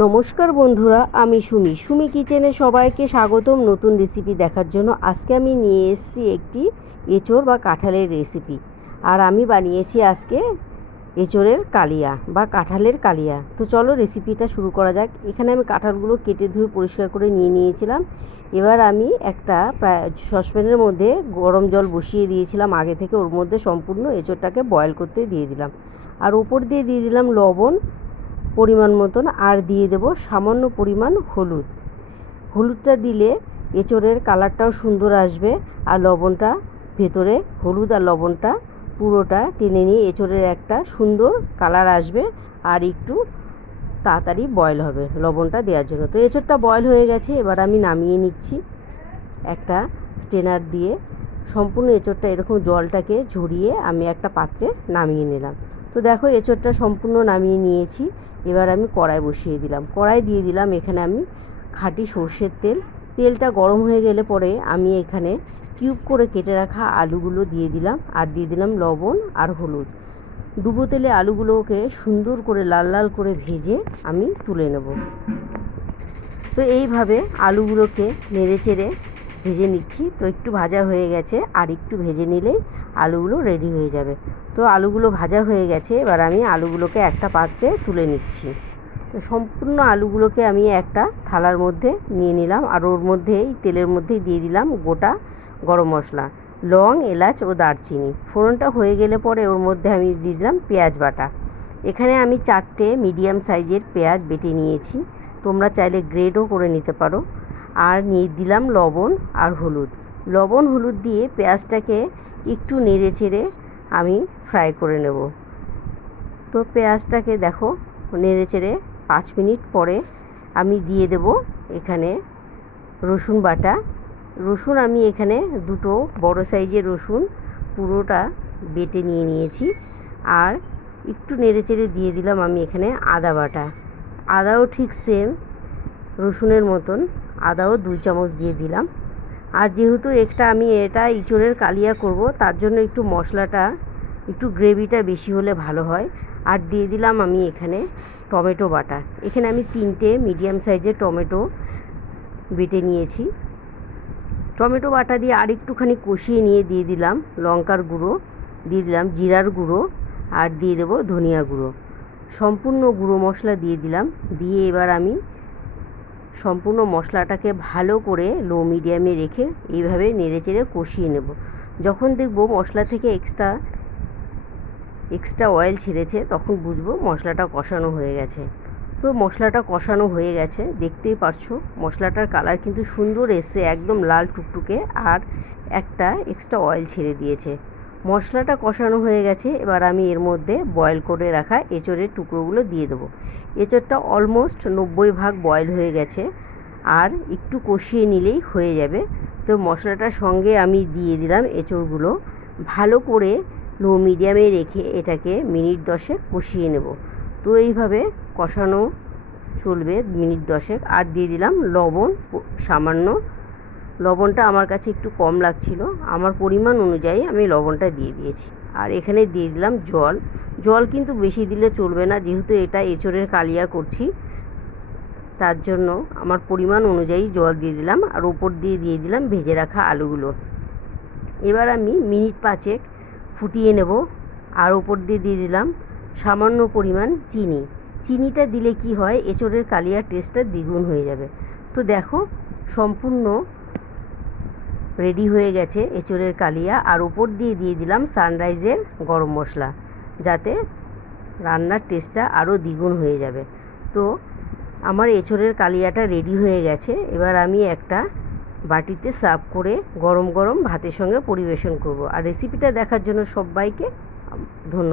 নমস্কার বন্ধুরা, আমি সুমি কিচেনে সবাইকে স্বাগতম নতুন রেসিপি দেখার জন্য। আজকে আমি নিয়ে এসেছি একটি এঁচোড় বা কাঁঠালের রেসিপি। আর আমি বানিয়েছি আজকে এঁচোড়ের কালিয়া বা কাঁঠালের কালিয়া। তো চলো রেসিপিটা শুরু করা যাক। এখানে আমি কাঁঠালগুলো কেটে ধুয়ে পরিষ্কার করে নিয়ে নিয়েছিলাম। এবার আমি একটা প্রায় সসপ্যানের মধ্যে গরম জল বসিয়ে দিয়েছিলাম আগে থেকে। ওর মধ্যে সম্পূর্ণ এঁচোড়টাকে বয়েল করতে দিয়ে দিলাম। আর উপর দিয়ে দিয়ে দিলাম লবণ পরিমাণ মতন, আর দিয়ে দেব সামান্য পরিমাণ হলুদটা দিলে এঁচোড়ের কালারটাও সুন্দর আসবে। আর লবণটা ভেতরে, হলুদ আর লবণটা পুরোটা টেনে নিয়ে এঁচোড়ের একটা সুন্দর কালার আসবে আর একটু তাড়াতাড়ি বয়েল হবে লবণটা দেওয়ার জন্য। তো এঁচোড়টা বয়েল হয়ে গেছে, এবার আমি নামিয়ে নিচ্ছি একটা স্ট্রেনার দিয়ে। সম্পূর্ণ এঁচোড়টা এরকম জলটাকে ঝরিয়ে আমি একটা পাত্রে নামিয়ে নিলাম। তো দেখো এঁচোড়টা সম্পূর্ণ নামিয়ে নিয়েছি। এবার আমি কড়াই বসিয়ে দিলাম। কড়াই দিয়ে দিলাম এখানে আমি খাঁটি সর্ষের তেল। তেলটা গরম হয়ে গেলে পরে আমি এখানে কিউব করে কেটে রাখা আলুগুলো দিয়ে দিলাম, আর দিয়ে দিলাম লবণ আর হলুদ। ডুবো তেলে আলুগুলোকে সুন্দর করে লাল লাল করে ভেজে আমি তুলে নেব। তো এইভাবে আলুগুলোকে নেড়ে চেড়ে ভেজে নিচ্ছি। তো একটু ভাজা হয়ে গেছে, আর একটু ভেজে নিলেই আলুগুলো রেডি হয়ে যাবে। তো আলুগুলো ভাজা হয়ে গেছে, এবার আমি আলুগুলোকে একটা পাত্রে তুলে নিচ্ছি। তো সম্পূর্ণ আলুগুলোকে আমি একটা থালার মধ্যে নিয়ে নিলাম, আর ওর মধ্যেই তেলের মধ্যেই দিয়ে দিলাম গোটা গরম মশলা, লং, এলাচ ও দারচিনি। ফোড়নটা হয়ে গেলে পরে ওর মধ্যে আমি দিয়ে দিলাম পেঁয়াজ বাটা। এখানে আমি 4টে মিডিয়াম সাইজের পেঁয়াজ বেটে নিয়েছি, তোমরা চাইলে গ্রেডও করে নিতে পারো। আর নিয়ে দিলাম লবণ আর হলুদ। লবণ হলুদ দিয়ে পেঁয়াজটাকে একটু নেড়ে চেড়ে আমি ফ্রাই করে নেব। তো পেঁয়াজটাকে দেখো নেড়ে চেড়ে 5 মিনিট পরে আমি দিয়ে দেব এখানে রসুন বাটা। রসুন আমি এখানে 2টো বড় সাইজের রসুন পুরোটা বেটে নিয়ে নিয়েছি। আর একটু নেড়ে চেড়ে দিয়ে দিলাম আমি এখানে আদা বাটা। আদাও ঠিক সেম রসুনের মতন, আদাও 2 চামচ দিয়ে দিলাম। আর যেহেতু আমি এটা এঁচোড়ের কালিয়া করব, তার জন্য একটু মশলাটা একটু গ্রেভিটা বেশি হলে ভালো হয়। আর দিয়ে দিলাম আমি এখানে টমেটো বাটা। এখানে আমি 3টে মিডিয়াম সাইজের টমেটো বেটে নিয়েছি। টমেটো বাটা দিয়ে আর একটুখানি কষিয়ে নিয়ে দিয়ে দিলাম লঙ্কার গুঁড়ো, দিয়ে দিলাম জিরার গুঁড়ো, আর দিয়ে দেবো ধনিয়া গুঁড়ো। সম্পূর্ণ গুঁড়ো মশলা দিয়ে দিলাম। দিয়ে এবার আমি সম্পূর্ণ মশলাটাকে ভালো করে লো মিডিয়ামে রেখে এইভাবে নেড়েচেড়ে কষিয়ে নেব। যখন দেখব মশলা থেকে এক্সট্রা অয়েল ছেড়েছে, তখন বুঝবো মশলাটা কষানো হয়ে গেছে। তো মশলাটা কষানো হয়ে গেছে, দেখতেই পারছো মশলাটার কালার কিন্তু সুন্দর এসছে, একদম লাল টুকটুকে, আর একটা এক্সট্রা অয়েল ছেড়ে দিয়েছে। মশলাটা কষানো হয়ে গেছে, এবার আমি এর মধ্যে বয়েল করে রাখা এঁচোড়ের টুকরোগুলো দিয়ে দেবো। এঁচোড়টা অলমোস্ট 90% বয়েল হয়ে গেছে, আর একটু কষিয়ে নিলেই হয়ে যাবে। তো মশলাটার সঙ্গে আমি দিয়ে দিলাম এঁচোড়গুলো। ভালো করে লো মিডিয়ামে রেখে এটাকে মিনিট 10 কষিয়ে নেব। তো এইভাবে কষানো চলবে মিনিট 10। আর দিয়ে দিলাম লবণ সামান্য। লবণটা আমার কাছে একটু কম লাগছিল, আমার পরিমাণ অনুযায়ী আমি লবণটা দিয়ে দিয়েছি। আর এখানে দিয়ে দিলাম জল কিন্তু বেশি দিলে চলবে না, যেহেতু এটা এঁচোড়ের কালিয়া করছি, তার জন্য আমার পরিমাণ অনুযায়ী জল দিয়ে দিলাম। আর ওপর দিয়ে দিয়ে দিলাম ভেজে রাখা আলুগুলো। এবার আমি মিনিট 5 ফুটিয়ে নেব। আর ওপর দিয়ে দিয়ে দিলাম সামান্য পরিমাণ চিনিটা দিলে কি হয়, এঁচোড়ের কালিয়ার টেস্টটা দ্বিগুণ হয়ে যাবে। তো দেখো সম্পূর্ণ রেডি হয়ে গেছে এঁচোড়ের কালিয়া। আর ওপর দিয়ে দিয়ে দিলাম সানরাইজের গরম মশলা, যাতে রান্নার টেস্টটা আরও দ্বিগুণ হয়ে যাবে। তো আমার এঁচোড়ের কালিয়াটা রেডি হয়ে গেছে। এবার আমি একটা বাটিতে সার্ভ করে গরম গরম ভাতের সঙ্গে পরিবেশন করব। আর রেসিপিটা দেখার জন্য সবাইকে ধন্যবাদ।